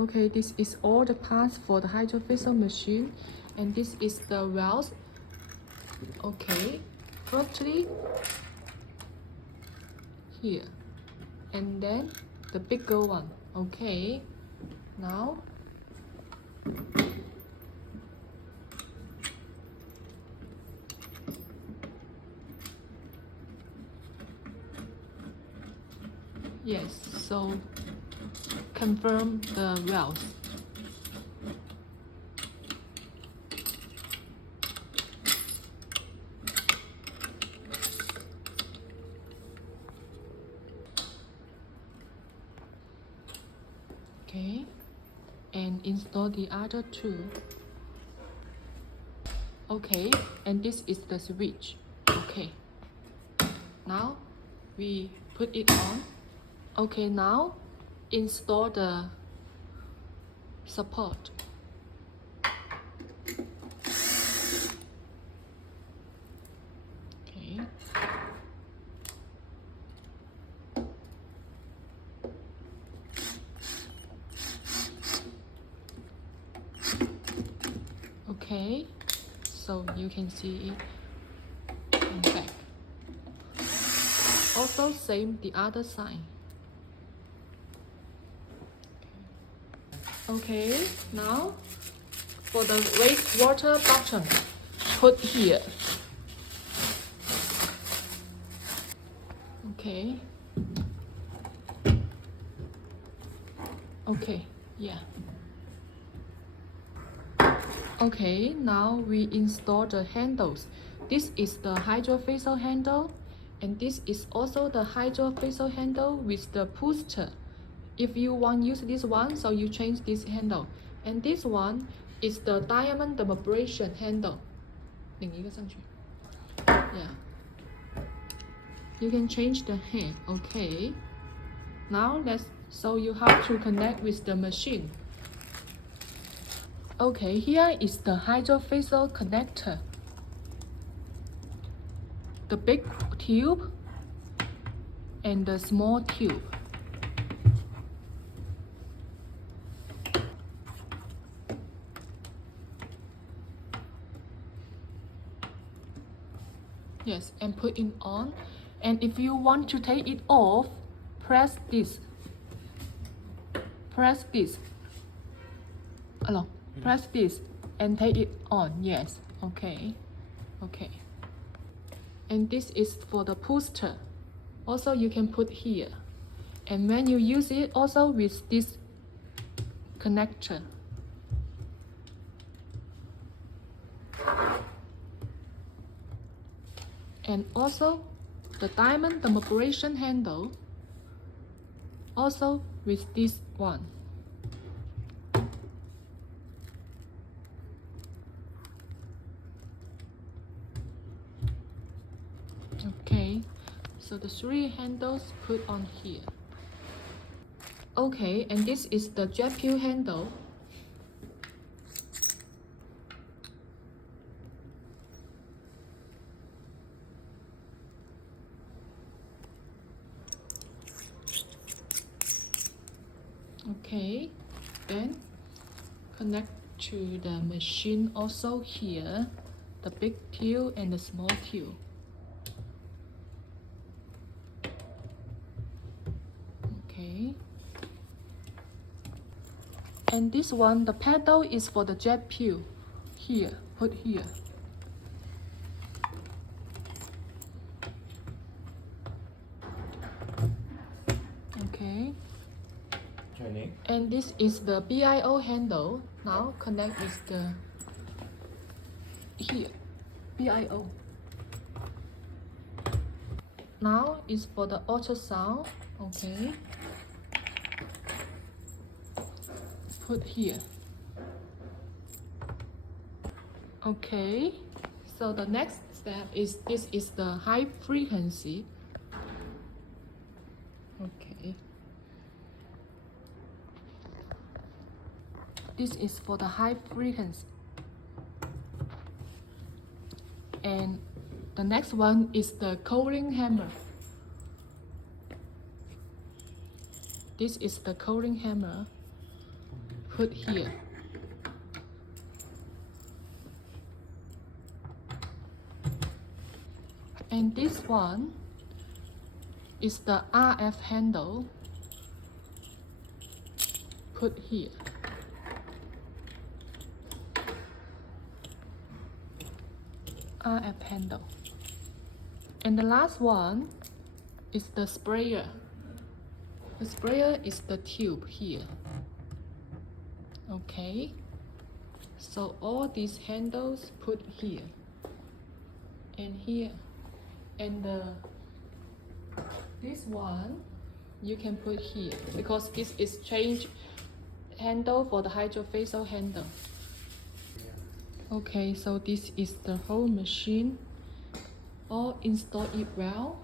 Okay, this is all the parts for the hydrofacial machine, and this is the valves. Okay, firstly here, and then the bigger one. Okay, now yes, so confirm the valves. Okay, and install the other two. Okay, and this is the switch. Okay, now we put it on. Okay, now install the support. Okay. Okay, so you can see it in back. Also same the other side. Okay, now for the wastewater button, put here. Okay. Okay, yeah. Okay, now we install the handles. This is the hydrofacial handle, and this is also the hydrofacial handle with the booster. If you want to use this one, so you change this handle. And this one is the diamond dermabrasion handle. 另一个上去. Yeah. You can change the hand. Okay. Now so you have to connect with the machine. Okay, here is the hydrofacial connector. The big tube and the small tube. Yes, and put it on. And if you want to take it off, press this. Press this. Hello. Press this and take it on. Yes. Okay. Okay. And this is for the booster. Also, you can put here. And when you use it, also with this connector. And also the diamond dermabrasion handle, also with this one. Okay, so the three handles put on here. Okay, and this is the jet fuel handle. Okay, then connect to the machine also here, the big tube and the small tube. Okay. And this one, the pedal is for the jet fuel. Here, put here. Okay. And this is the BIO handle. Now connect with the here, BIO. Now is for the ultrasound. Okay. Put here. Okay. So the next step is this is the high frequency. Okay. This is for the high frequency. And the next one is the cooling hammer. This is the cooling hammer. put here. And this one is the RF handle. Put here. RF handle. And the last one is the sprayer. The sprayer is the tube here. Okay. So all these handles put here and here. And this one you can put here because this is change handle for the hydrofacial handle. Okay, so this is the whole machine. All install it well.